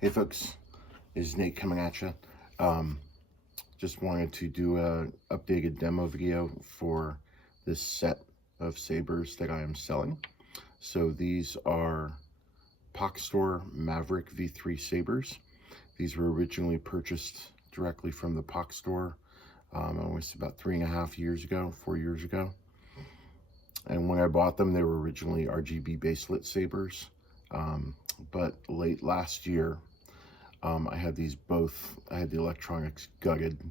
Hey folks, this is Nate coming at you. Just wanted to do a updated demo video for this set of sabers that I am selling. So these are Pachstore MaverickV3 sabers. These were originally purchased directly from the Pachstore almost about 3.5 years ago, 4 years ago. And when I bought them, they were originally RGB baselit sabers. But late last year, I had these both, I had the electronics gutted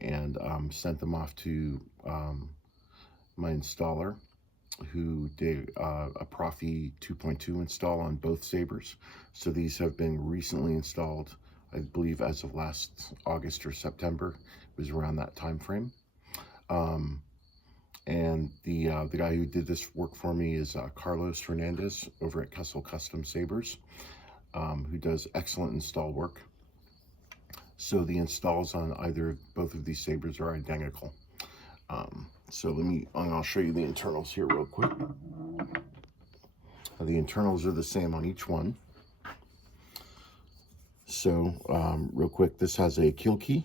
and sent them off to my installer, who did a Proffie 2.2 install on both sabers. So these have been recently installed, I believe as of last August or September. It was around that time frame. And the guy who did this work for me is Carlos Hernandez over at Kessel Custom Sabers, who does excellent install work. So the installs on both of these sabers are identical. So I'll show you the internals here real quick. The internals are the same on each one. So real quick, this has a kill key,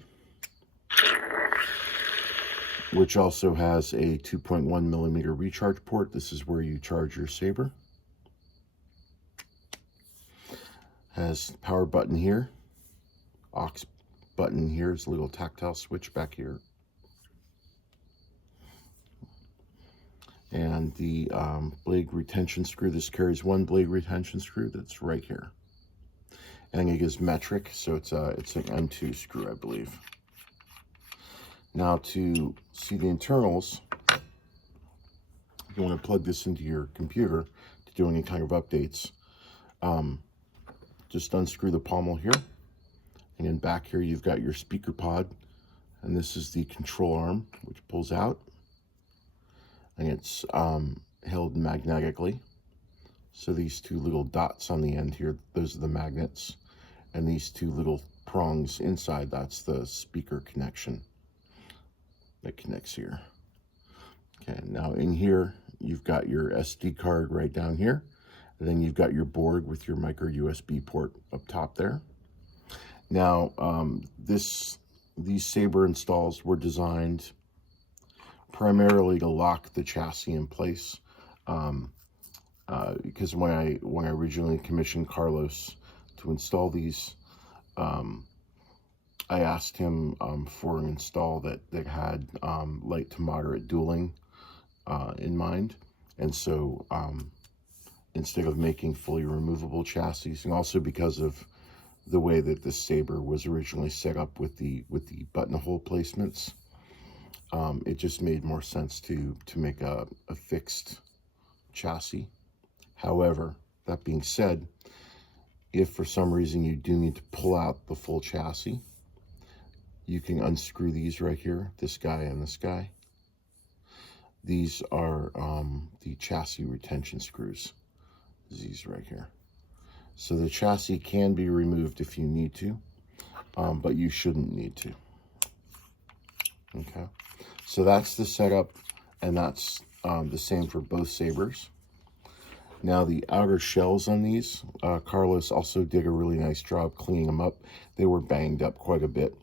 which also has a 2.1 millimeter recharge port. This is where you charge your saber. Has power button here, aux button here is a little tactile switch back here, and the blade retention screw. This carries one blade retention screw that's right here, and it is metric, so it's an N2 screw, I believe. Now to see the internals, if you want to plug this into your computer to do any kind of updates, just unscrew the pommel here, and then back here you've got your speaker pod, and this is the control arm, which pulls out, and it's held magnetically. So these two little dots on the end here, those are the magnets, and these two little prongs inside, that's the speaker connection that connects here. Okay, now in here you've got your SD card right down here, and then you've got your board with your micro USB port up top there. Now these saber installs were designed primarily to lock the chassis in place, because when I originally commissioned Carlos to install these, I asked him for an install that had light to moderate dueling in mind. And so instead of making fully removable chassis, and also because of the way that this saber was originally set up with the buttonhole placements, it just made more sense to make a fixed chassis. However, that being said, if for some reason you do need to pull out the full chassis, you can unscrew these right here, this guy and this guy. These are the chassis retention screws, these right here. So the chassis can be removed if you need to, but you shouldn't need to. Okay, so that's the setup, and that's the same for both sabers. Now the outer shells on these, Carlos also did a really nice job cleaning them up. They were banged up quite a bit.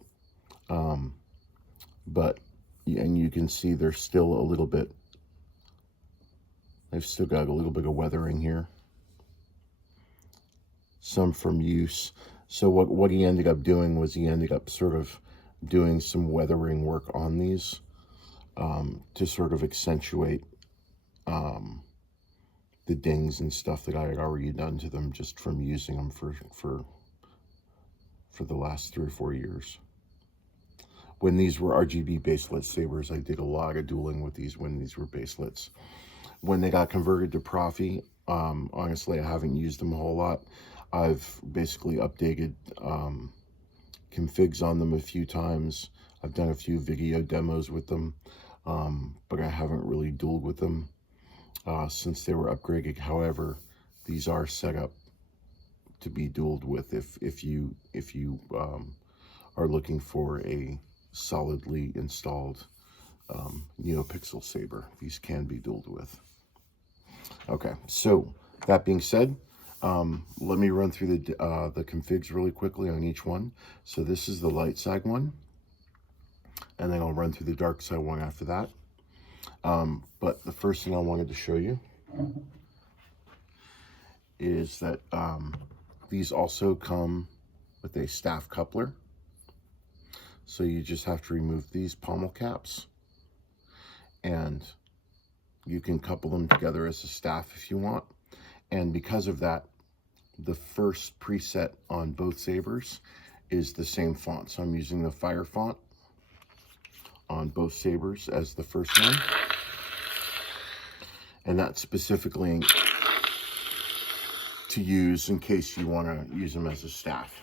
And you can see they're still a little bit, they've still got a little bit of weathering here, some from use. So what he ended up doing was he ended up sort of doing some weathering work on these to sort of accentuate the dings and stuff that I had already done to them just from using them for the last 3 or 4 years. When these were RGB baselit sabers, I did a lot of dueling with these when these were baselets. When they got converted to Proffie, honestly, I haven't used them a whole lot. I've basically updated configs on them a few times. I've done a few video demos with them, but I haven't really dueled with them since they were upgraded. However, these are set up to be dueled with if you are looking for a solidly installed NeoPixel saber. These can be dueled with. Okay, so that being said, Let me run through the configs really quickly on each one. So this is the light side one, and then I'll run through the dark side one after that. But the first thing I wanted to show you is that these also come with a staff coupler. So you just have to remove these pommel caps, and you can couple them together as a staff if you want. And because of that, the first preset on both sabers is the same font. So I'm using the Fire font on both sabers as the first one. And that's specifically to use in case you want to use them as a staff.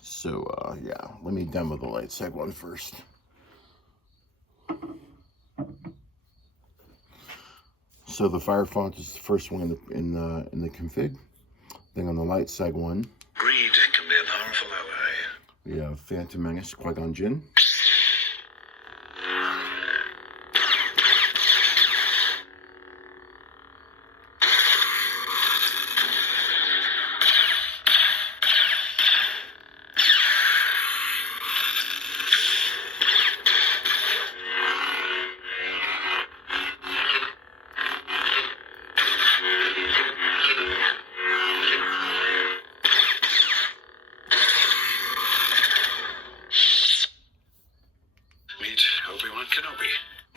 So, yeah, let me demo the light side one first. So the Fire font is the first one in the config. Then on the light side one, Greed can be a powerful ally. we have Phantom Menace, Qui-Gon Jinn.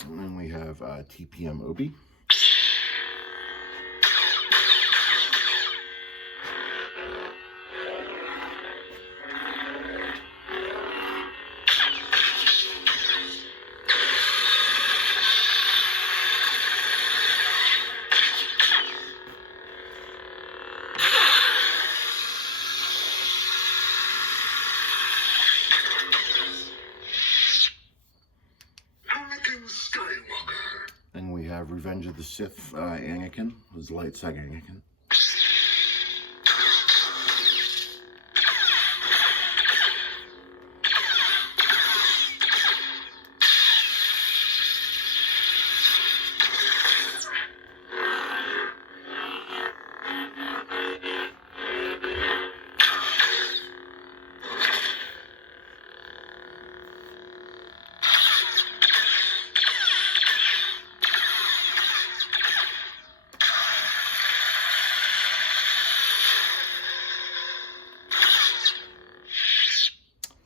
And then we have TPM Obi. And we have Revenge of the Sith Anakin, his light side Anakin.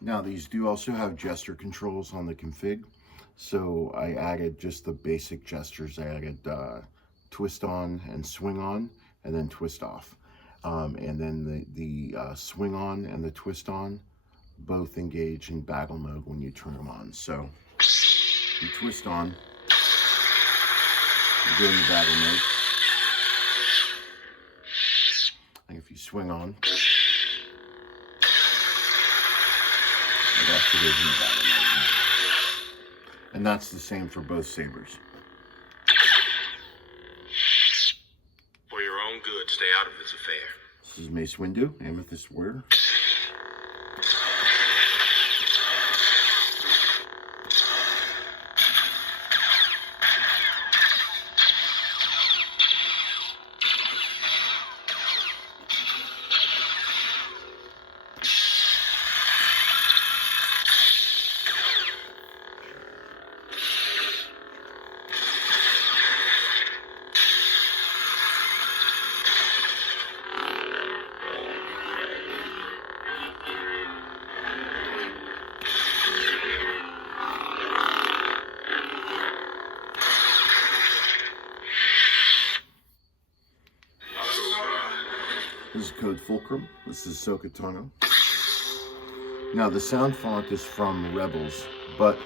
Now these do also have gesture controls on the config, so I added just the basic gestures. I added twist on and swing on, and then twist off. And then the swing on and the twist on both engage in battle mode when you turn them on. So you twist on, you go into battle mode, and if you swing on, and that's the same for both sabers. For your own good, stay out of this affair. This is Mace Windu, Amethyst Warrior. This is Code Fulcrum. This is Ahsoka Tano. Now the sound font is from Rebels, but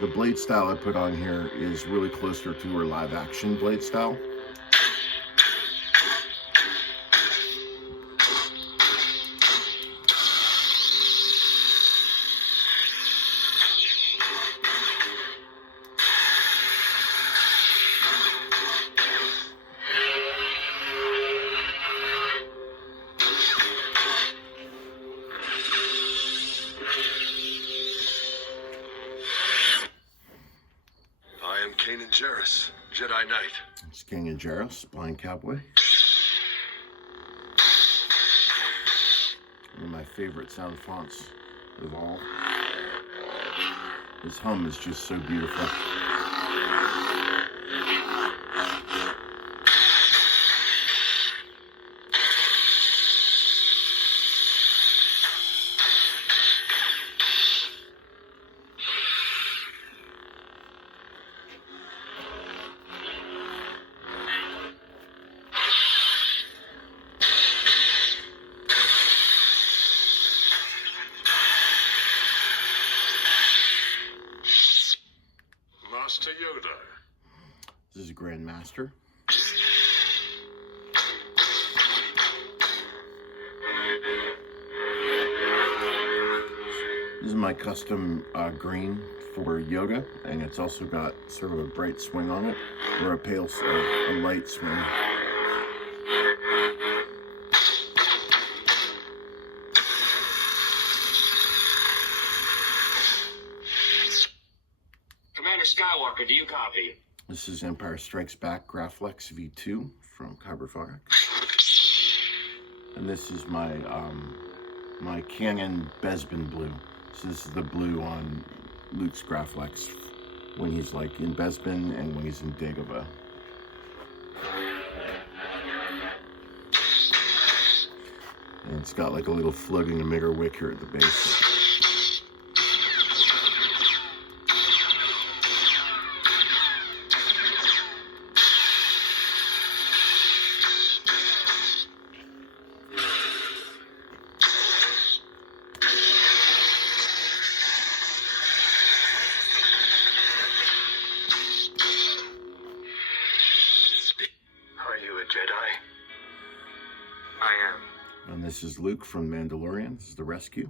the blade style I put on here is really closer to her live action blade style. Kanan Jarrus, Jedi Knight. It's King Jarrus, Blind Cowboy. One of my favorite sound fonts of all. His hum is just so beautiful. Master Yoda. This is a Grandmaster. This is my custom green for Yoda, and it's also got sort of a bright swing on it, or a light swing. Commander Skywalker, do you copy? This is Empire Strikes Back Graflex V2 from Kyberfire. And this is my my Canon Bespin blue. So this is the blue on Luke's Graflex when he's like in Bespin and when he's in Dagobah. And it's got like a little floating emitter wick here at the base. Are you a Jedi? I am. And this is Luke from Mandalorian. This is the rescue.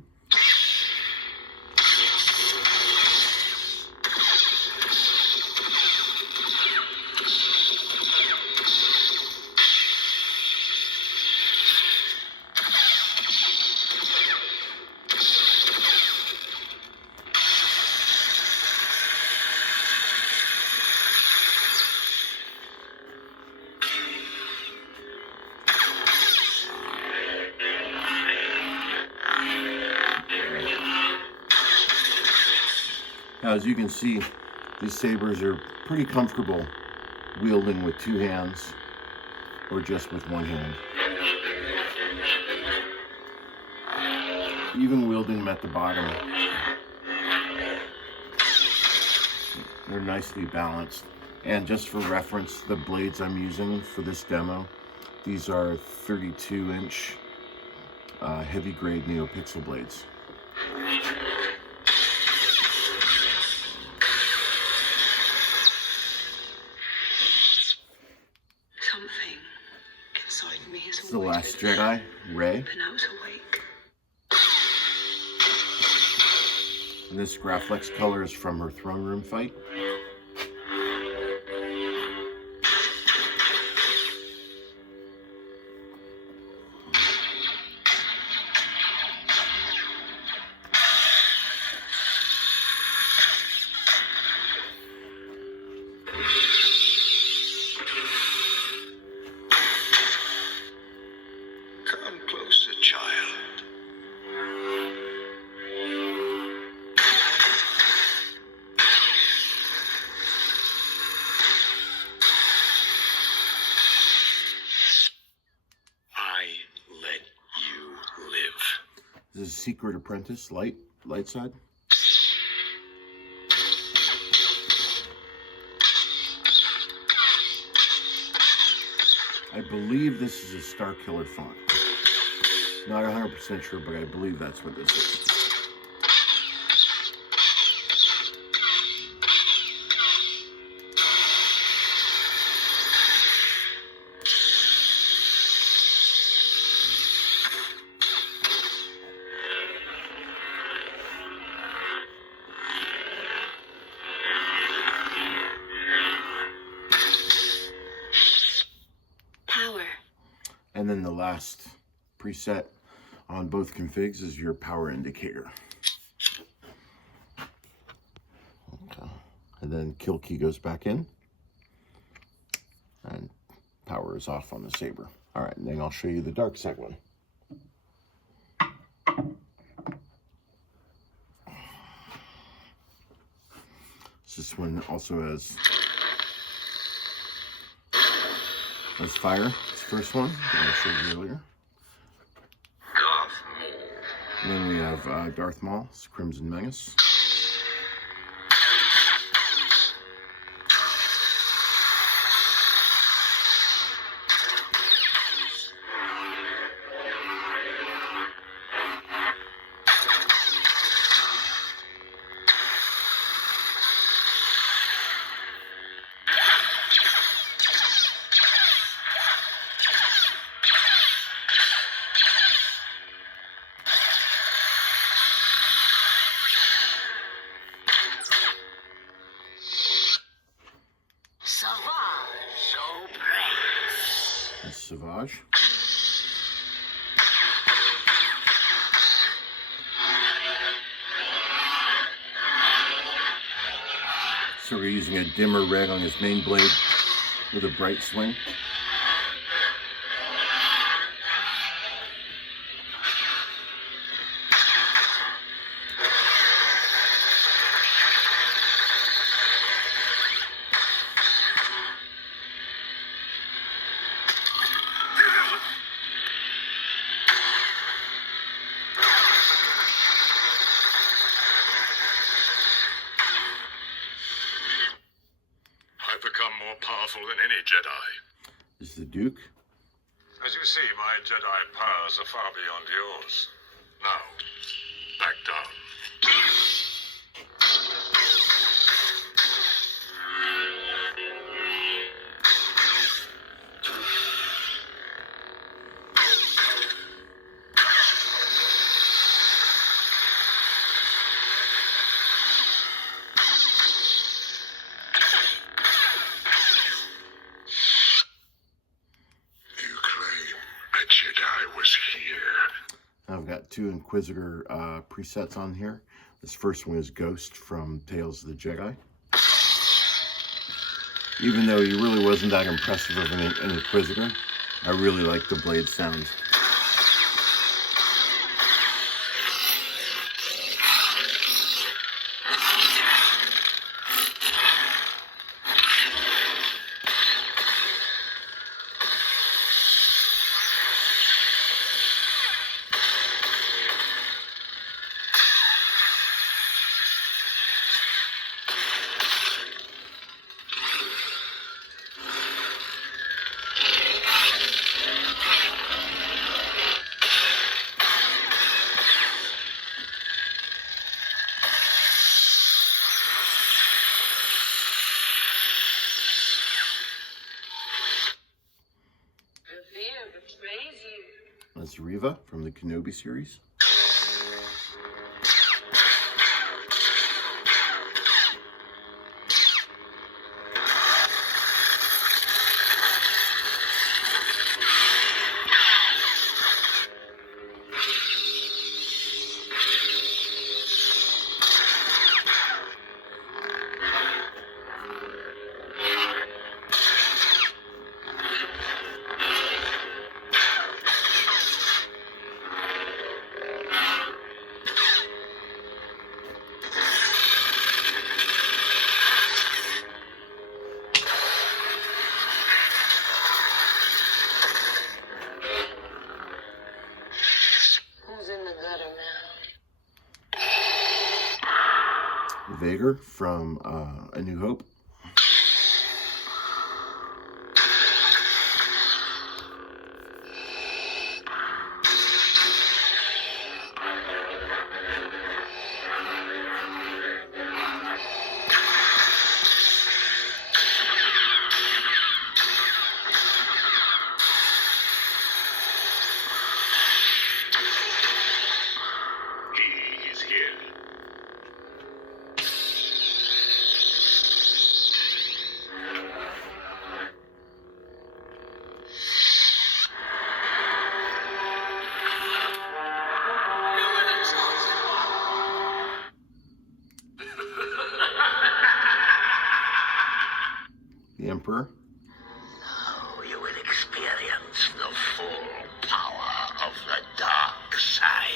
Now, as you can see, these sabers are pretty comfortable wielding with two hands or just with one hand. Even wielding them at the bottom, they're nicely balanced. And just for reference, the blades I'm using for this demo, these are 32-inch heavy grade NeoPixel blades. Something inside me is The Last Jedi, Rey. been out awake. And this Graflex color is from her throne room fight. Come closer, child. I let you live. This is Secret Apprentice, Lightside. I believe this is a Star Killer font. Not 100% sure, but I believe that's what this is. Power. And then the last preset on both configs is your power indicator. Okay. And then kill key goes back in. And power is off on the Saber. All right, and then I'll show you the Darkside one. This one also has fire. It's the first one that I showed you earlier. And then we have Darth Maul, it's Crimson Menace. Savage. So we're using a dimmer red on his main blade with a bright swing. Powerful than any Jedi. This is the Duke. As you see, my Jedi powers are far beyond yours. Now, back down. I've got two Inquisitor presets on here. This first one is Ghost from Tales of the Jedi. Even though he really wasn't that impressive of an Inquisitor, I really like the blade sound. That's Reva from the Kenobi series. Vader from A New Hope. Emperor. Now you will experience the full power of the dark side.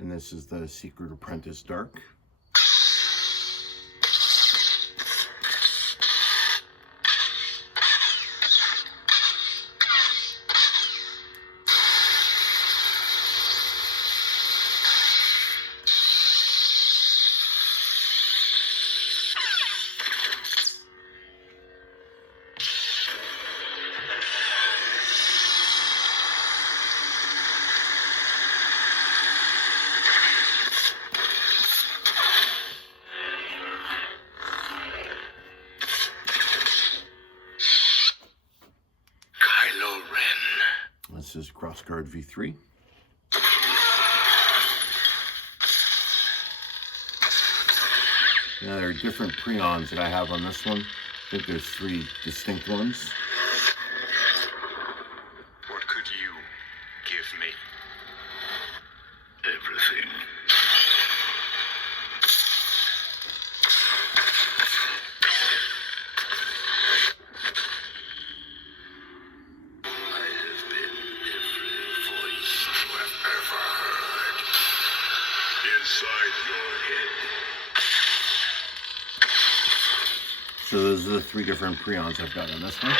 And this is the Secret Apprentice Dark. This is Crossguard V3. Now there are different prions that I have on this one. I think there's 3 distinct ones. What could you give me? Everything. I have been every voice you have ever heard. Inside your head. So those are the 3 different prions I've got on this one.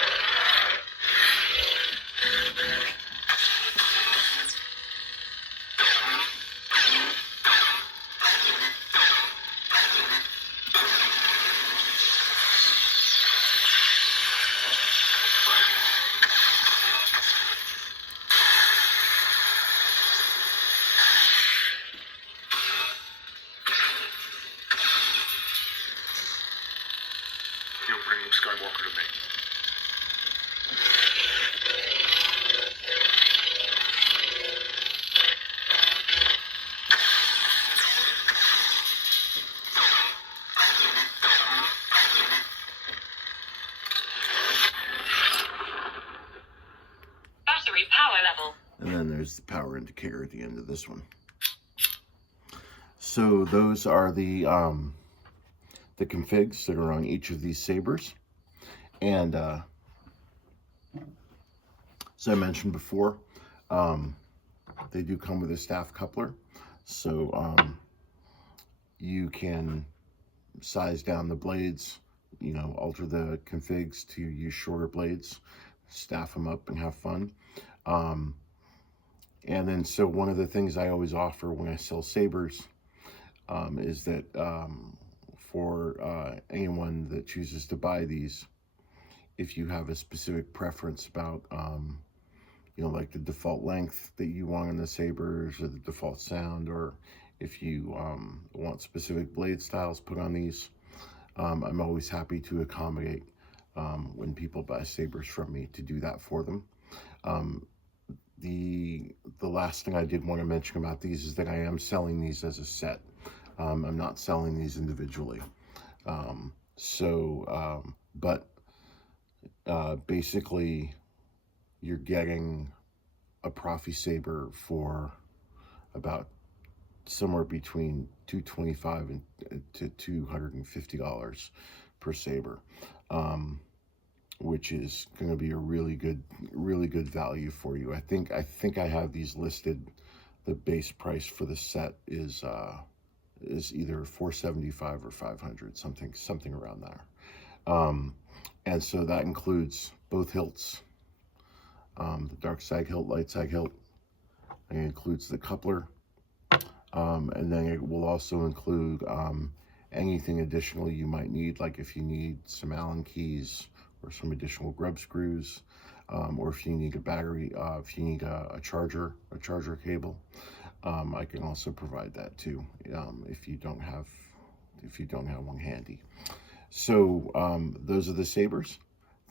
You'll bring Skywalker to me. Battery power level. And then there's the power indicator at the end of this one. So those are the configs that are on each of these sabers. And as I mentioned before, they do come with a staff coupler. So you can size down the blades, you know, alter the configs to use shorter blades, staff them up and have fun. And then so one of the things I always offer when I sell sabers is that for anyone that chooses to buy these, if you have a specific preference about you know, like the default length that you want in the sabers or the default sound, or if you want specific blade styles put on these, I'm always happy to accommodate when people buy sabers from me to do that for them. The last thing I did want to mention about these is that I am selling these as a set. I'm not selling these individually. But basically you're getting a Proffie saber for about somewhere between $225 to $250 per saber, which is going to be a really good value for you. I think I have these listed. The base price for the set is either $475 or $500, something around there. And so that includes both hilts, the Darkside hilt, Lightside hilt. It includes the coupler, And then it will also include anything additional you might need, like if you need some Allen keys or some additional grub screws, or if you need a battery, if you need a charger cable, I can also provide that too, if you don't have one handy. So those are the Sabers.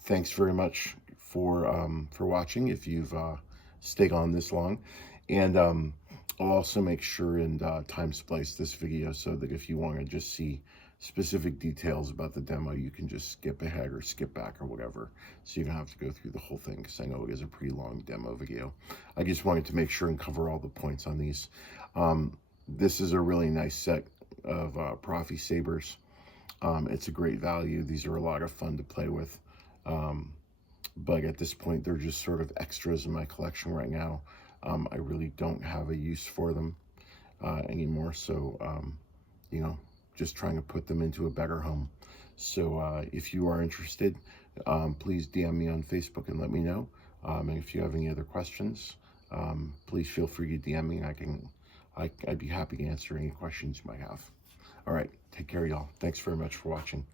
Thanks very much for watching, if you've stayed on this long. And I'll also make sure and time splice this video so that if you want to just see specific details about the demo, you can just skip ahead or skip back or whatever, so you don't have to go through the whole thing, because I know it is a pretty long demo video. I just wanted to make sure and cover all the points on these. This is a really nice set of Proffie Sabers. It's a great value. These are a lot of fun to play with. But at this point, they're just sort of extras in my collection right now. I really don't have a use for them anymore. So, you know, just trying to put them into a better home. So if you are interested, please DM me on Facebook and let me know. And if you have any other questions, please feel free to DM me. I'd be happy to answer any questions you might have. All right, take care, y'all. Thanks very much for watching.